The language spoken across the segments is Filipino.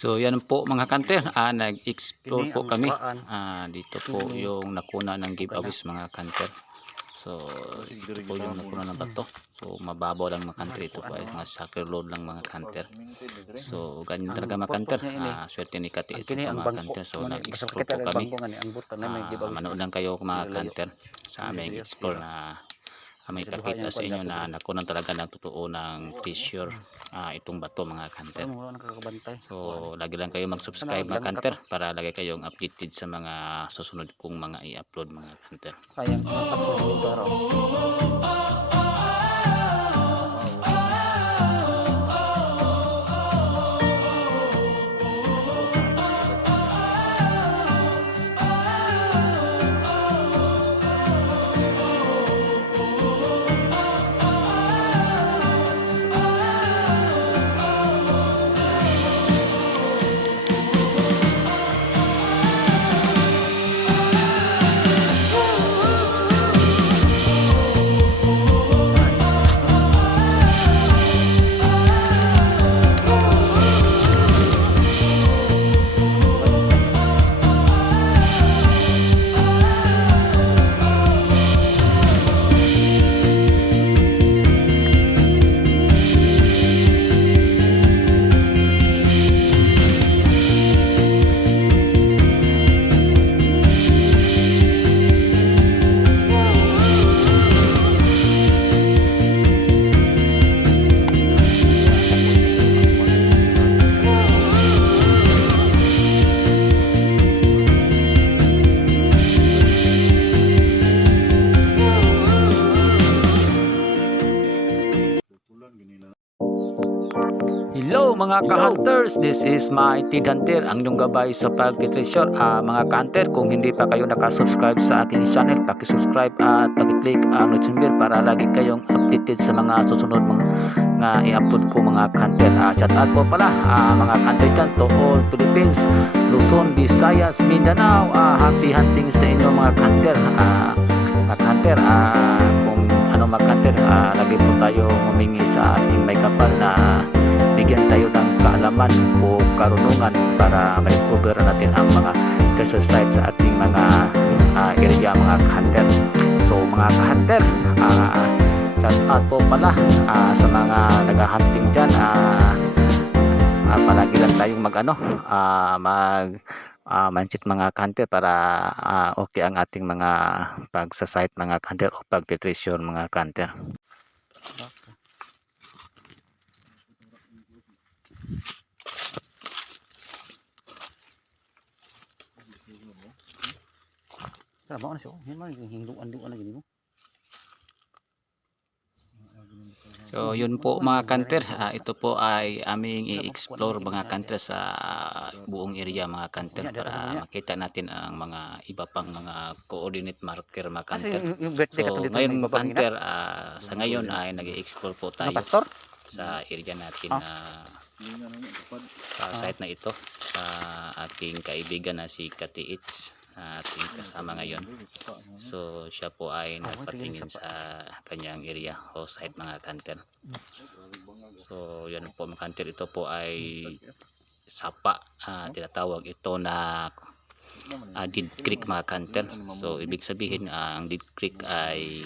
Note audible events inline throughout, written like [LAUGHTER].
So yan po mga kanter, ah, nag-explore po kami. Ah, dito po yung nakuna ng giveaways mga kanter. So ito po yung nakuna ng bato. So mababaw lang mga kanter. Ito po ay mga sucker load lang mga kanter. So ganyan talaga mga kanter. Ah, swerte ni Kati Ang ito mga kanter. So Mani, nag-explore po kami. Ah, manood lang kayo mga kanter sa aming explore na ah, may pakita sa inyo na nakunan talaga ng totoo ng treasure ah, itong bato mga kanter. So, lagi lang kayo mag-subscribe Ano, mga kanter para lagi kayong updated sa mga susunod kong mga i-upload mga kanter. Sayang, ang tapos mga ka-hunters, this is my Tid Hunter, ang inyong gabay sa pagtitreasure. Ah, mga ka-hunter, kung hindi pa kayo nakasubscribe sa aking channel, pakisubscribe at pakiclick ang notification bell para lagi kayong updated sa mga susunod mga nga i-upload ko mga ka-hunter. Ah, shout out po pala ah, mga ka-hunter dyan to all Philippines, Luzon, Visayas, Mindanao. Ah, happy hunting sa inyo mga ka-hunter. Ah, mga ka-hunter, ah, kung ano mga ka-hunter, ah, lagi po tayo humingi sa ating may kapal na bigyan tayo ng kaalaman o karunungan para cover natin ang mga treasure sites sa ating mga ah, area mga hunter. So mga hunter, uh, shout out po pala ah, sa mga nag-hunting dyan. ah ah, palagi lang tayong mag ano, ah, mag ah, mindset mga hunter para ah, okay ang ating mga pagsasite mga hunter o pagtitreasure mga hunter. Tara, mo na siya. Yan man, hinduan-duan na gini mo. So yun po mga kanter, Ah, ito po ay aming i-explore mga kanter sa buong area mga kanter para makita natin ang mga iba pang mga coordinate marker mga kanter. So ngayon mga kanter, ah, sa ngayon ay nag-explore po tayo pastor? Sa area natin Ah. na sa site na ito sa aking kaibigan na si Kati Itz na ating kasama ngayon. So siya po ay Ah, nagpatingin sa kanyang area o site mga kanter. So yan po mga kanter ito po ay sapa ah, tinatawag ito na ah, Dead Creek mga kanter. So ibig sabihin ah, ang Dead Creek ay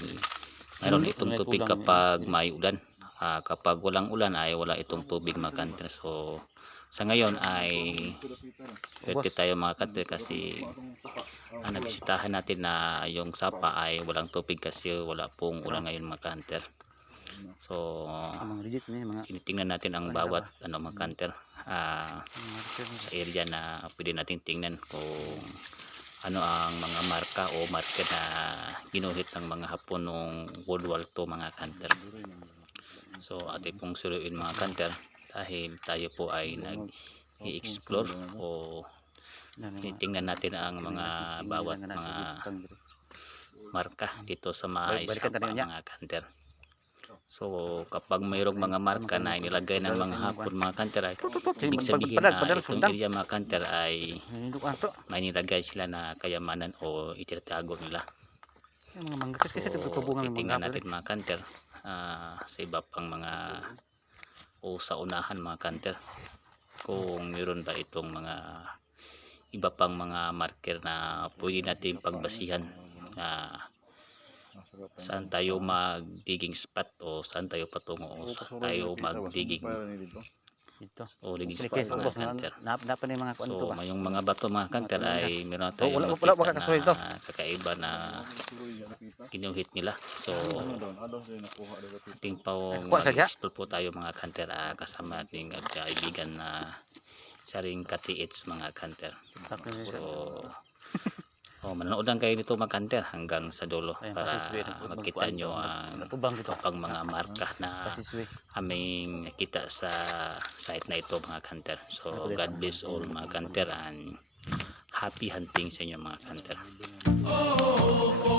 mayroon itong tubig kapag may ulan. Ah, kapag walang ulan ay wala itong tubig mga kanter. So sa ngayon ay swerte tayo mga kanter kasi ah, nabisitahan natin na yung sapa ay walang tubig kasi wala pong ulan ngayon mga kanter. So tinitingnan natin ang bawat ano mga ah, mga marker niya. sa area na pwede nating tingnan kung ano ang mga marka o marker na ginuhit ng mga Hapon noong World War II mga kanter. So ating pong suruin mga kanter dahil tayo po ay nag-i-explore o tinitingnan natin ang mga bawat mga marka dito sa mga niya. mga kanter. So kapag mayroong mga marka na inilagay ng mga hapon mga kanter ay ibig sabihin na itong area mga kanter ay may nilagay sila na kayamanan o itinatago nila. So titingnan natin mga kanter ah, sa iba pang mga o sa unahan mga kanter. kung meron ba itong mga iba pang mga marker na pwede natin pagbasihan na saan tayo mag-digging spot o saan tayo patungo o saan tayo mag-digging Dito. o Kini spot mga boss na hunter. na na ni mga kuan to So, ba. may yung mga bato mga kanter ay meron tayong wala- wala- wala to. na kakaiba na kinuhit nila. So, ating siya? explore po tayo mga kanter ah, kasama ating kaibigan na isa ring katiits mga kanter. So, [LAUGHS] oh, manonood lang kayo nito mga kanter hanggang sa dulo Ayan, para makita nyo ang dito. pang mga marka na aming nakita sa site na ito mga kanter. So God bless all mga kanter and happy hunting sa inyo mga kanter. Kamuha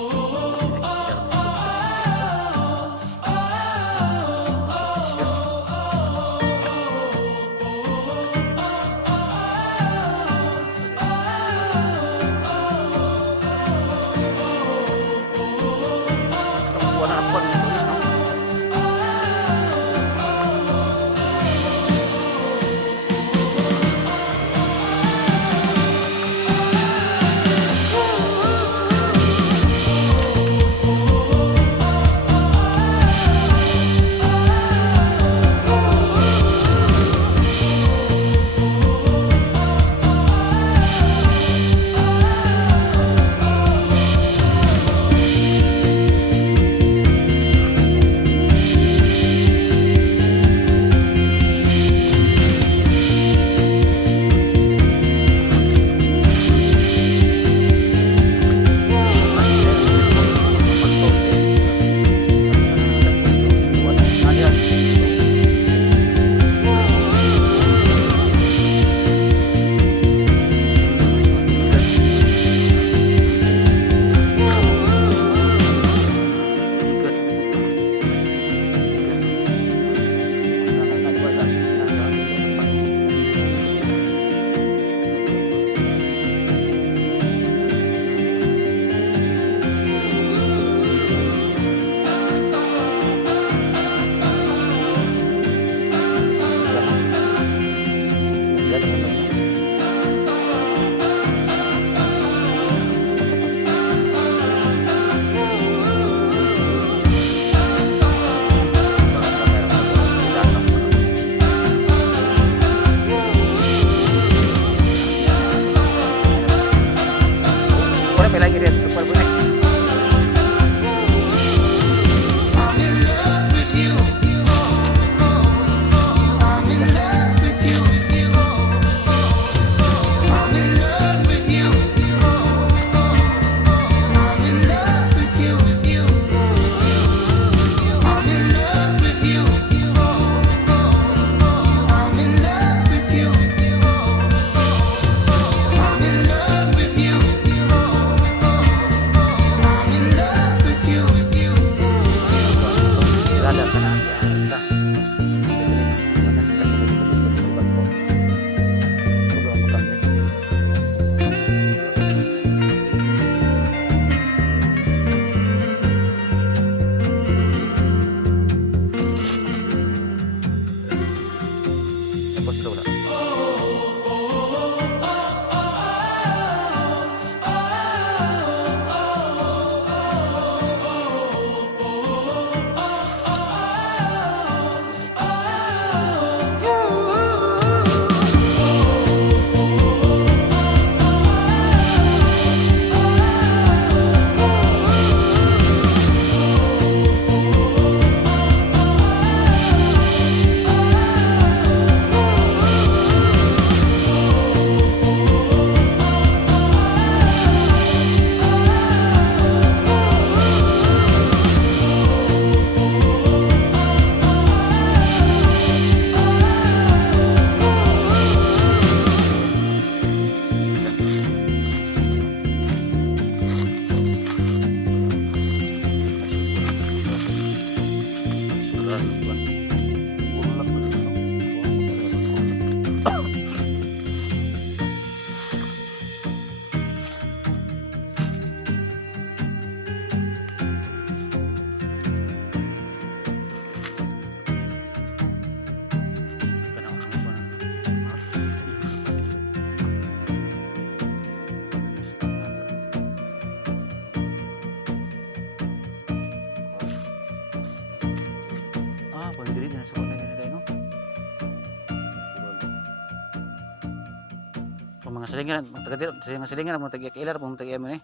silingan, taga sa mga silingan, mga taga kailar, mga taga mo eh.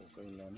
Okay lang.